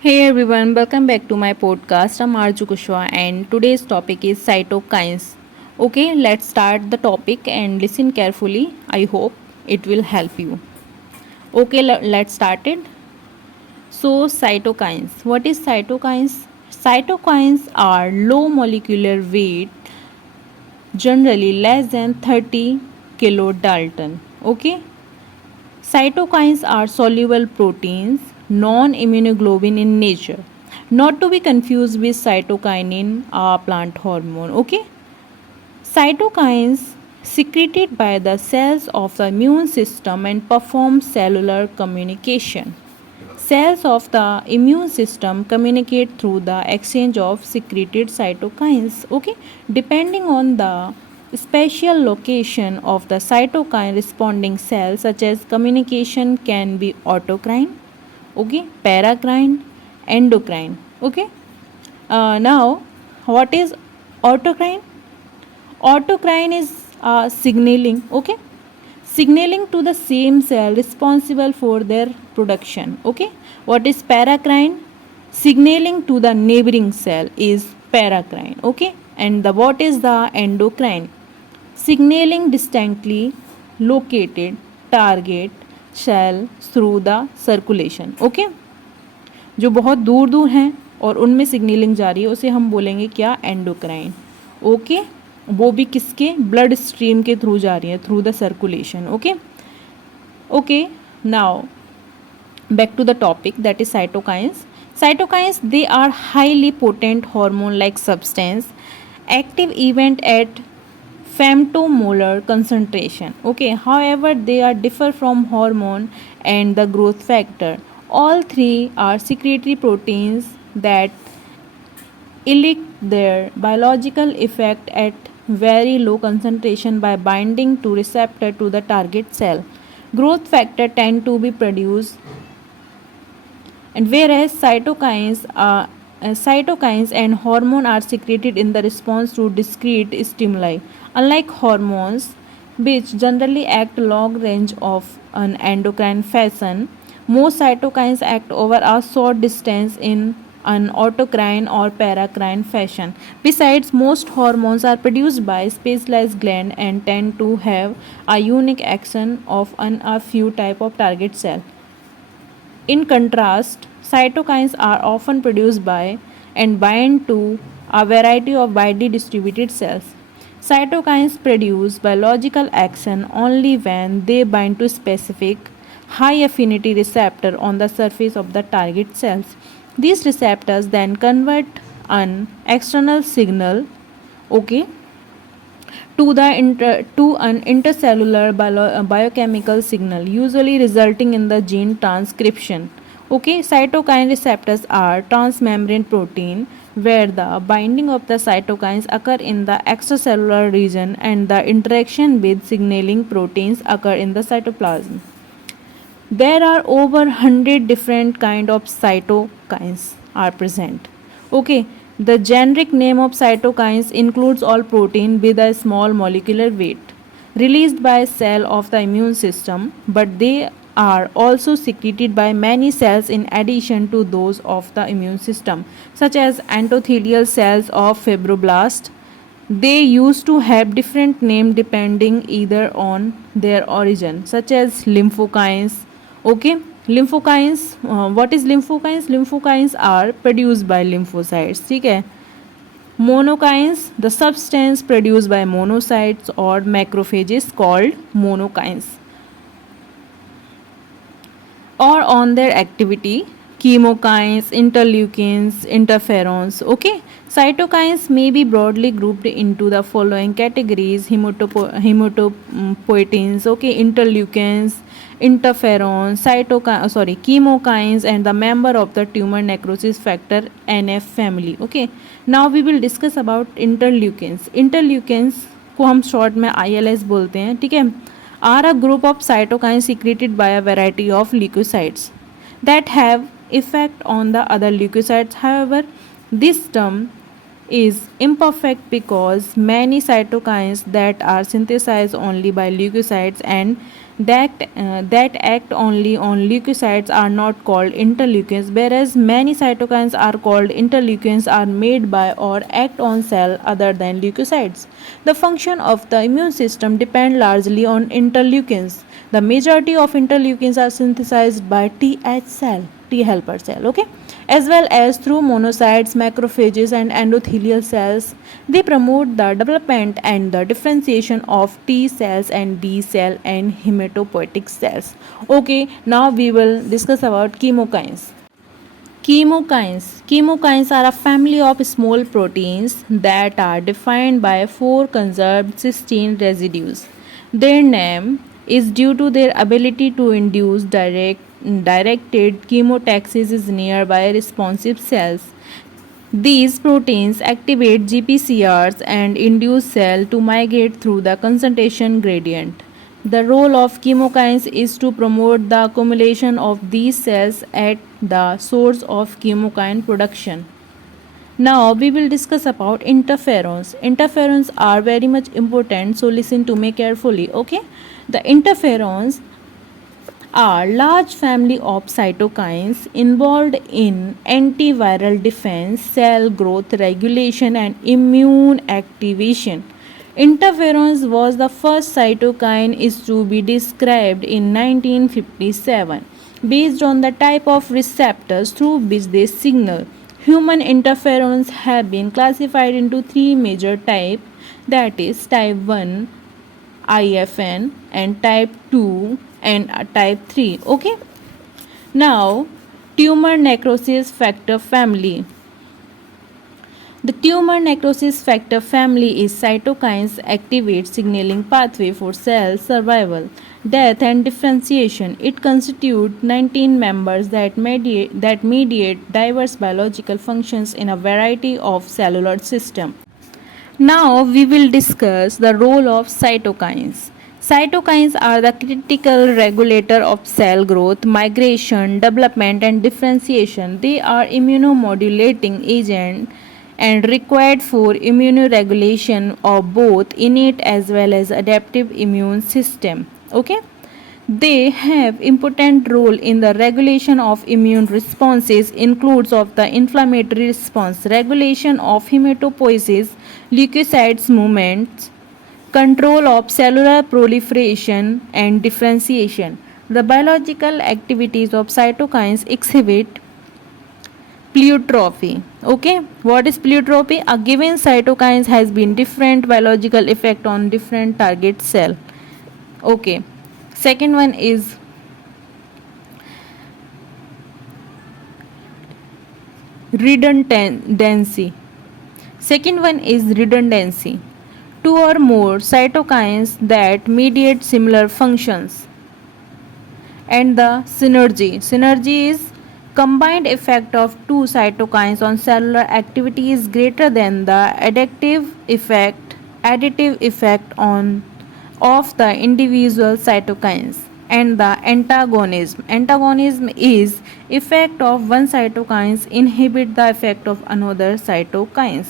Hey everyone, welcome back to my podcast. I'm Arju Kushwa and today's topic is cytokines. Okay, let's start the topic and listen carefully. I hope it will help you. Okay, let's start it. So, cytokines. What is cytokines? Cytokines are low molecular weight, generally less than 30 kilodalton. Okay, cytokines are soluble proteins, non immunoglobulin in nature, not to be confused with cytokinin, a plant hormone. Okay, cytokines secreted by the cells of the immune system and perform cellular communication. Cells of the immune system communicate through the exchange of secreted cytokines. Okay, depending on the spatial location of the cytokine responding cell, such as communication can be autocrine, okay, paracrine, endocrine. Okay, now what is autocrine? Autocrine is signaling, okay, signaling to the same cell responsible for their production. Okay, what is paracrine? Signaling to the neighboring cell is paracrine. Okay, and the what is the endocrine? Signaling distinctly located target cell through the circulation. Okay, जो बहुत दूर दूर हैं और उनमें signalling जा रही है उसे हम बोलेंगे क्या? एंडोक्राइन. ओके, वो भी किसके? ब्लड स्ट्रीम के थ्रू जा रही है, through the circulation. Okay okay, now back to the topic, that is cytokines. They are highly potent hormone like substance, active event at femtomolar concentration. Okay, however they are differ from hormone and the growth factor. All three are secretory proteins that elicit their biological effect at very low concentration by binding to receptor to the target cell. Growth factor tend to be produced, and whereas cytokines and hormone are secreted in the response to discrete stimuli. Unlike hormones, which generally act long range of an endocrine fashion, most cytokines act over a short distance in an autocrine or paracrine fashion. Besides, most hormones are produced by specialized gland and tend to have a unique action of a few type of target cell. In contrast, cytokines are often produced by and bind to a variety of widely distributed cells. Cytokines produce biological action only when they bind to specific high affinity receptor on the surface of the target cells. These receptors then convert an external signal, okay, to an intercellular biochemical signal, usually resulting in the gene transcription. Okay, cytokine receptors are transmembrane protein where the binding of the cytokines occur in the extracellular region and the interaction with signaling proteins occur in the cytoplasm. There are over 100 different kind of cytokines are present. Okay, the generic name of cytokines includes all protein with a small molecular weight released by a cell of the immune system, but they are also secreted by many cells in addition to those of the immune system, such as endothelial cells of fibroblast. They used to have different name depending either on their origin, such as lymphokines. Okay, lymphocytes. What is lymphocytes? Lymphocytes are produced by lymphocytes. ठीक है. Monokines, the substance produced by monocytes or macrophages called monokines, or on their activity, chemokines, interleukins, interferons. Okay, cytokines may be broadly grouped into the following categories: hematopoietins, okay, interleukins, interferons, chemokines, and the member of the tumor necrosis factor NF family. Okay, now we will discuss about interleukins. Interleukins को हम short में ILS बोलते हैं. ठीक है, are a group of cytokines secreted by a variety of leukocytes that have effect on the other leukocytes. However, this term is imperfect because many cytokines that are synthesized only by leukocytes and that act only on leukocytes are not called interleukins, whereas many cytokines are called interleukins are made by or act on cell other than leukocytes. The function of the immune system depend largely on interleukins. The majority of interleukins are synthesized by Th cell, T helper cell, okay, as well as through monocytes, macrophages, and endothelial cells. They promote the development and the differentiation of T cells and B cell and hematopoietic cells. Okay, now we will discuss about chemokines. Chemokines are a family of small proteins that are defined by four conserved cysteine residues. Their name is due to their ability to induce directed chemotaxis nearby responsive cells. These proteins activate GPCRs and induce cell to migrate through the concentration gradient. The role of chemokines is to promote the accumulation of these cells at the source of chemokine production. Now we will discuss about interferons. Interferons are very much important, so listen to me carefully, okay? The interferons are large family of cytokines involved in antiviral defense, cell growth regulation and immune activation. Interferons was the first cytokine is to be described in 1957 based on the type of receptors through which they signal. Human interferons have been classified into three major types, that is type 1 IFN and type 2 and type 3. Okay, now tumor necrosis factor family. The tumor necrosis factor family is cytokines activate signaling pathway for cell survival, death and differentiation. It constitutes 19 members that mediate diverse biological functions in a variety of cellular systems. Now we will discuss the role of cytokines. Cytokines are the critical regulator of cell growth, migration, development and differentiation. They are immunomodulating agent and required for immunoregulation of both innate as well as adaptive immune system. Okay? They have important role in the regulation of immune responses includes of the inflammatory response, regulation of hematopoiesis, leukocytes movements, control of cellular proliferation and differentiation. The biological activities of cytokines exhibit pleiotrope. Okay, what is pleiotrope? A given cytokines has been different biological effect on different target cell. Okay, second one is redundancy. Second one is redundancy. Two or more cytokines that mediate similar functions. And the synergy. Synergy is combined effect of two cytokines on cellular activity is greater than the additive effect on of the individual cytokines. And the antagonism is effect of one cytokines inhibit the effect of another cytokines.